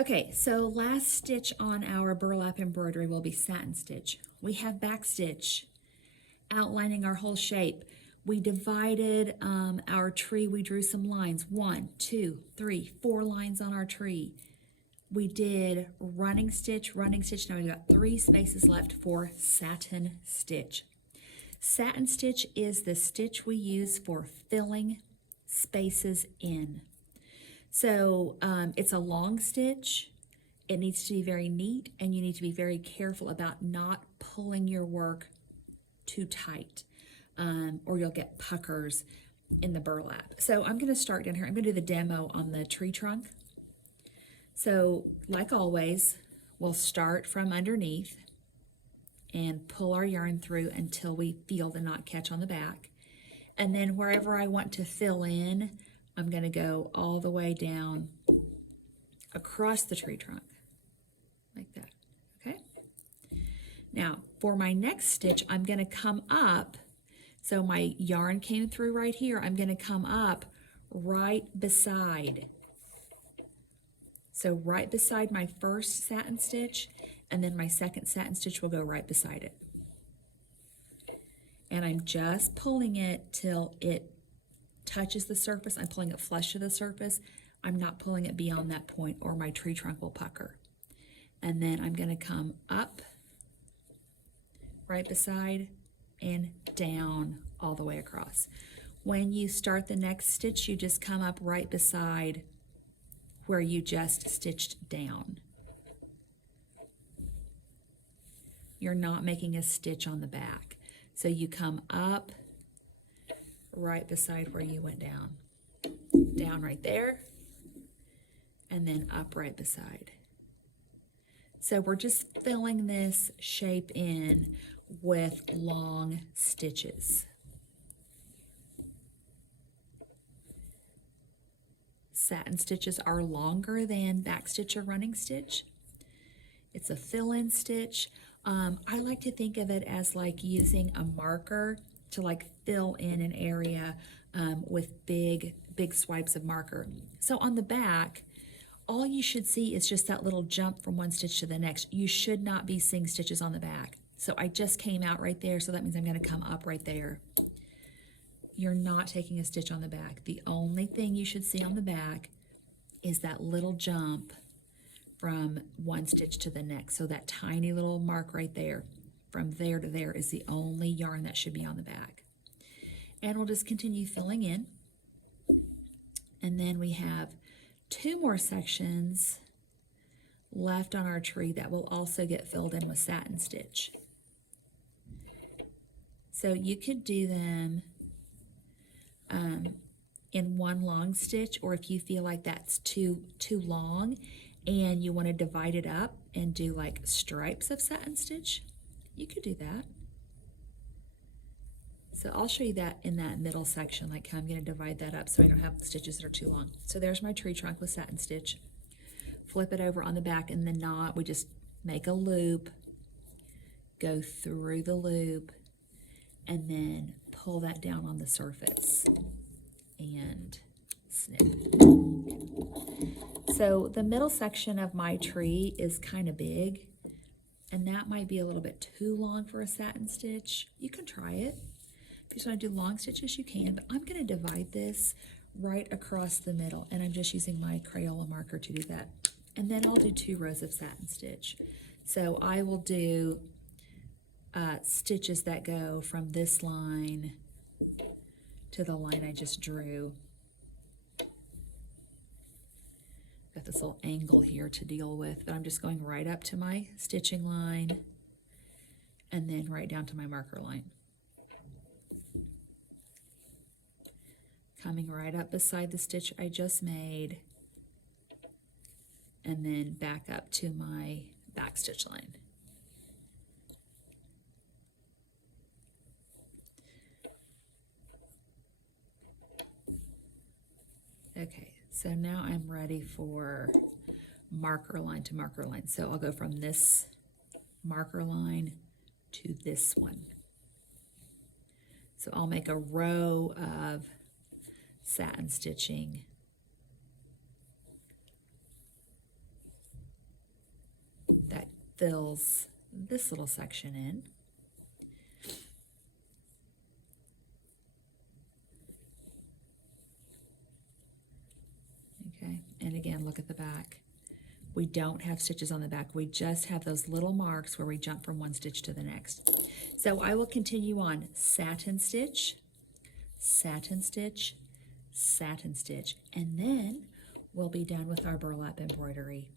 Okay, so last stitch on our burlap embroidery will be satin stitch. We have back stitch outlining our whole shape. We divided our tree. We drew some lines. 1, 2, 3, 4 lines on our tree. We did running stitch, running stitch. Now we've got 3 spaces left for satin stitch. Satin stitch is the stitch we use for filling spaces in. So it's a long stitch. It needs to be very neat, and you need to be very careful about not pulling your work too tight, or you'll get puckers in the burlap. So I'm going to start down here. I'm going to do the demo on the tree trunk. So like always, we'll start from underneath and pull our yarn through until we feel the knot catch on the back. And then wherever I want to fill in, I'm going to go all the way down across the tree trunk, like that, okay? Now, for my next stitch, I'm going to come up. So my yarn came through right here. I'm going to come up right beside. So right beside my first satin stitch, and then my second satin stitch will go right beside it. And I'm just pulling it till it touches the surface. I'm pulling it flush to the surface. I'm not pulling it beyond that point, or my tree trunk will pucker. And then I'm going to come up right beside and down all the way across. When you start the next stitch, you just come up right beside where you just stitched down. You're not making a stitch on the back. So you come up right beside where you went down. Down right there, and then up right beside. So we're just filling this shape in with long stitches. Satin stitches are longer than back stitch or running stitch. It's a fill-in stitch. I like to think of it as like using a marker to like fill in an area with big swipes of marker. So on the back, all you should see is just that little jump from one stitch to the next. You should not be seeing stitches on the back. So I just came out right there, so that means I'm going to come up right there. You're not taking a stitch on the back. The only thing you should see on the back is that little jump from one stitch to the next. So that tiny little mark right there, from there to there, is the only yarn that should be on the back. And we'll just continue filling in. And then we have 2 more sections left on our tree that will also get filled in with satin stitch. So you could do them in one long stitch, or if you feel like that's too long and you want to divide it up and do like stripes of satin stitch, you could do that. So I'll show you that in that middle section, like how I'm going to divide that up so I don't have stitches that are too long. So there's my tree trunk with satin stitch. Flip it over on the back, and the knot, we just make a loop, go through the loop, and then pull that down on the surface and snip. So the middle section of my tree is kind of big, and that might be a little bit too long for a satin stitch. You can try it. If you just want to do long stitches, you can, but I'm going to divide this right across the middle, and I'm just using my Crayola marker to do that. And then I'll do 2 rows of satin stitch. So I will do stitches that go from this line to the line I just drew. Got this little angle here to deal with, but I'm just going right up to my stitching line and then right down to my marker line. Coming right up beside the stitch I just made, and then back up to my back stitch line. Okay, so now I'm ready for marker line to marker line. So I'll go from this marker line to this one. So I'll make a row of satin stitching that fills this little section in. Okay, and again, look at the back. We don't have stitches on the back. We just have those little marks where we jump from one stitch to the next. So I will continue on satin stitch, satin stitch, satin stitch, and then we'll be done with our burlap embroidery.